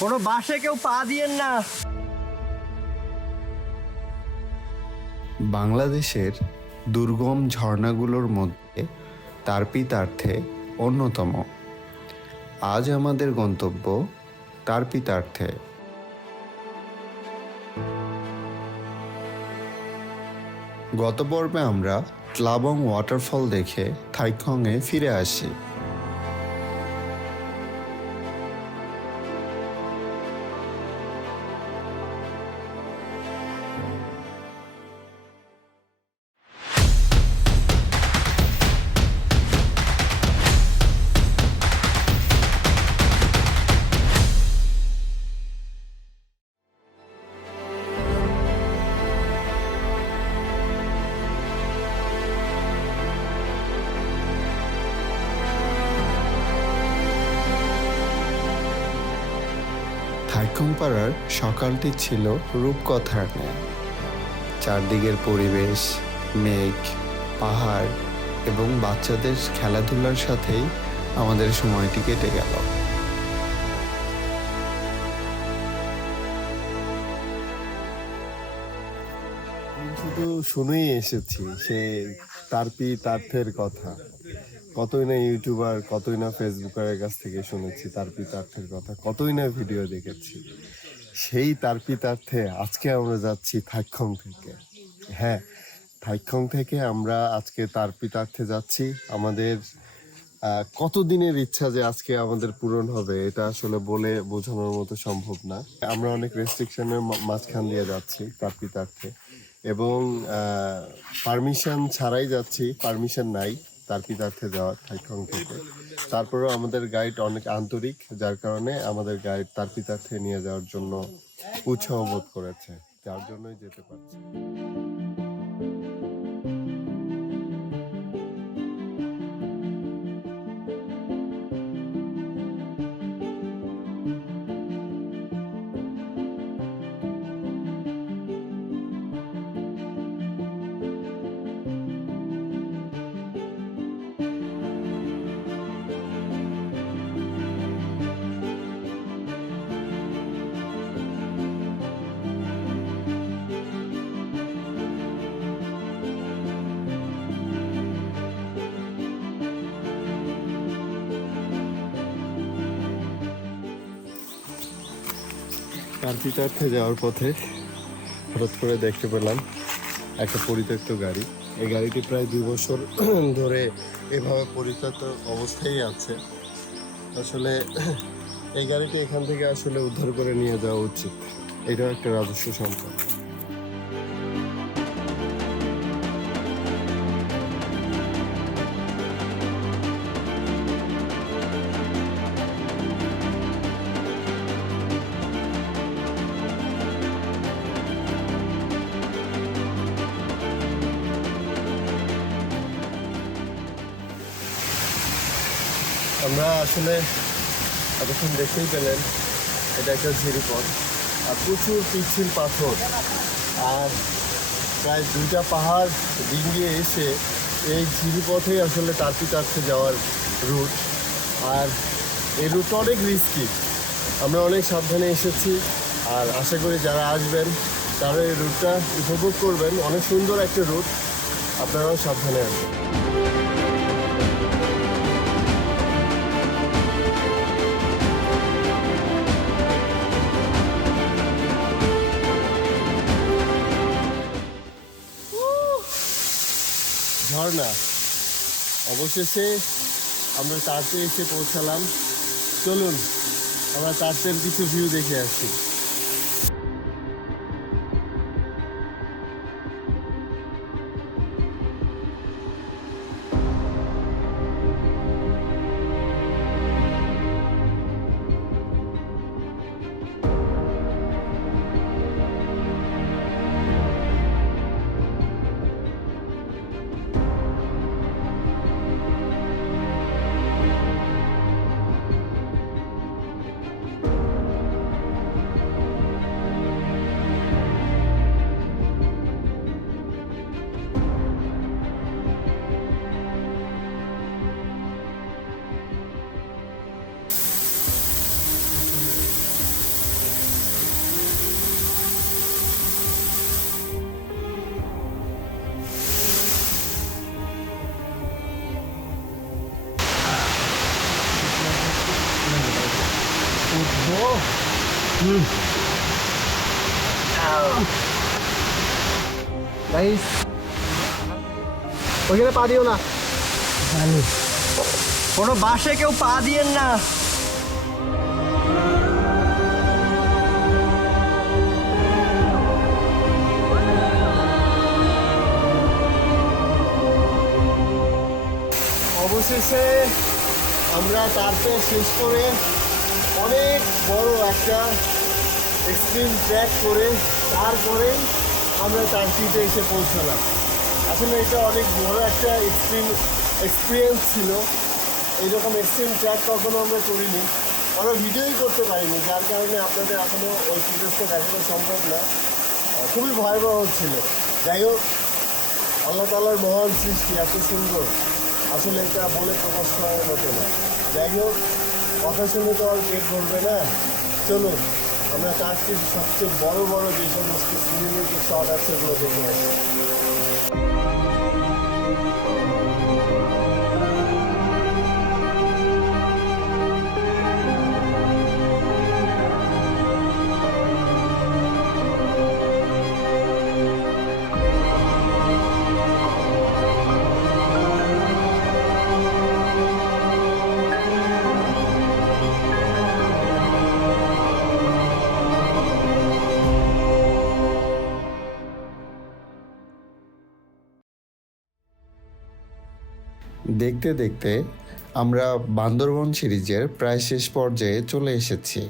কোনো বাসে কেউ পা দিয়েন না। বাংলাদেশের দুর্গম ঝর্ণাগুলোর মধ্যে তারপিতার্থে অন্যতম। আজ আমাদের গন্তব্য তারপিতার্থে। গত পর্বে আমরা ত্লাবং ওয়াটারফল দেখে থাইখংয়ে ফিরে আসি। থাইখং পাড়ার সকালটি ছিল রূপকথার ন্যায়। চারদিকের পরিবেশ, মেঘ, পাহাড় এবং বাচ্চাদের খেলাধুলার সাথেই আমাদের সময়টি কেটে গেল। শুধু শুনেই এসেছি সে তার্থের কথা। কতই না ইউটিউবার, কতই না ফেসবুকারের কাছ থেকে শুনেছি তার্থের কথা, কতই না ভিডিও দেখেছি। সেই তার্থে আজকে আমরা যাচ্ছি থাইখং থেকে। হ্যাঁ, থাইখং থেকে আমরা আজকে তার্থে যাচ্ছি। আমাদের কতদিনের ইচ্ছা যে আজকে আমাদের পূরণ হবে, এটা আসলে বলে বোঝানোর মতো সম্ভব না। আমরা অনেক রেস্ট্রিকশনের মাঝখান দিয়ে যাচ্ছি তার্থে, এবং পারমিশন ছাড়াই যাচ্ছি, পারমিশন নাই তার্থে যাওয়ার থাইখং থেকে। তারপরেও আমাদের গাইড অনেক আন্তরিক, যার কারণে আমাদের গাইড তার্থে নিয়ে যাওয়ার জন্য উৎসাহ বোধ করেছে, যার জন্যই যেতে পারছি। তার্থে যাওয়ার পথে হঠাৎ করে দেখতে পেলাম একটা পরিত্যক্ত গাড়ি। এই গাড়িটি প্রায় 2 বছর ধরে এভাবে পরিত্যক্ত অবস্থায় আছে। আসলে এই গাড়িটি এখান থেকে আসলে উদ্ধার করে নিয়ে যাওয়া উচিত। এটাও একটা রাজস্ব সম্পদ। আমরা আসলে এতক্ষণ দেখতেই পেলেন এটা একটা ঝিরিপথ, আর প্রচুর পিচ্ছিল পাথর, আর প্রায় 2টা পাহাড় ডিঙ্গিয়ে এসে এই ঝিরিপথেই আসলে তার্থে যাওয়ার রুট। আর এই রুটটা অনেক রিস্কি। আমরা অনেক সাবধানে এসেছি, আর আশা করি যারা আসবেন তারা এই রুটটা উপভোগ করবেন। অনেক সুন্দর একটা রুট, আপনারাও সাবধানে আসবেন। ঝর্ণা, অবশেষে আমরা তার্থে এসে পৌঁছালাম। চলুন আমরা তার্থের কিছু ভিউ দেখে আসি। উঠবো। গাইস ওইখানে পা দিও না, কোনো বাসে কেউ পা দিয়েন না। অবশেষে আমরা তারপরে শেষ করে অনেক বড় একটা এক্সট্রিম ট্র্যাক করে তারপরে আমরা টার্কিতে এসে পৌঁছালাম। আসলে এটা অনেক বড় একটা এক্সট্রিম এক্সপিরিয়েন্স ছিল। এইরকম এক্সট্রিম ট্র্যাক কখনো আমরা করিনি, আমরা ভিডিওই করতে পারিনি, যার কারণে আপনাদের এখনও ওই ফুটেজটা দেখানো সম্ভব না। খুবই ভয়াবহ ছিল। যাই হোক, আল্লাহ তাআলার মহান সৃষ্টি এত সুন্দর, আসলে এটা বলে প্রকাশ করার মতো না। যাই হোক, কথা শুনে তো আর পেট ভরবে না। চলুন আমরা টার্কির সবচেয়ে বড় বড় যে সমস্ত সিনেমেটিক শট আছে সেগুলো দেখে আসি। দেখতে দেখতে আমরা বান্দরবন সিরিজের প্রায় শেষ পর্যায়ে চলে এসেছি।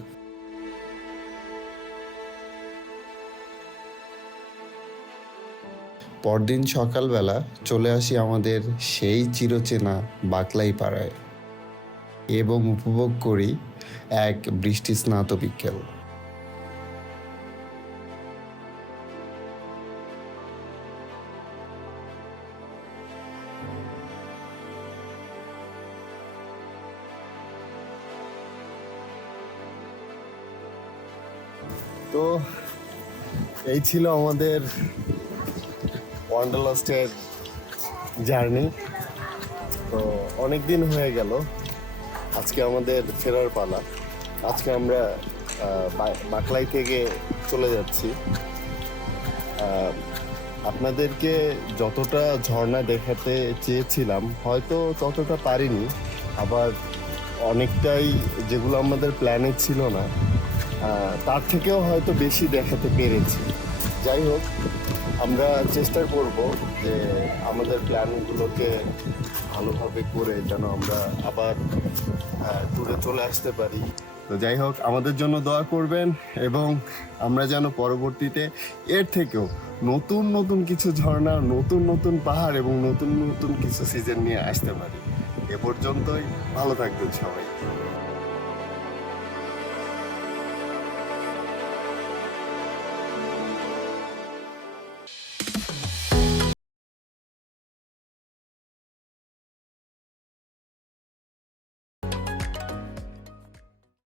পরদিন সকালবেলা চলে আসি আমাদের সেই চিরচেনা বাকলাই পাড়ায় এবং উপভোগ করি এক বৃষ্টি স্নাত বিকেল। তো এই ছিল আমাদের ওয়ান্ডারলাস্টের জার্নি। তো অনেক দিন হয়ে গেল, আজকে আমাদের ফেরার পালা। আজকে আমরা বাকলাই থেকে চলে যাচ্ছি। আপনাদেরকে যতটা ঝর্ণা দেখাতে চেয়েছিলাম হয়তো ততটা পারিনি, আবার অনেকটাই যেগুলো আমাদের প্ল্যানে ছিল না তার থেকেও হয়তো বেশি দেখাতে পেরেছি। যাই হোক, আমরা চেষ্টা করব যে আমাদের প্ল্যানগুলোকে ভালোভাবে করে যেন আমরা আবার ট্যুরে চলে আসতে পারি। তো যাই হোক, আমাদের জন্য দোয়া করবেন এবং আমরা যেন পরবর্তীতে এর থেকেও নতুন নতুন কিছু ঝর্ণা, নতুন নতুন পাহাড় এবং নতুন নতুন কিছু সিজন নিয়ে আসতে পারি। এ পর্যন্তই, ভালো থাকবেন সবাই।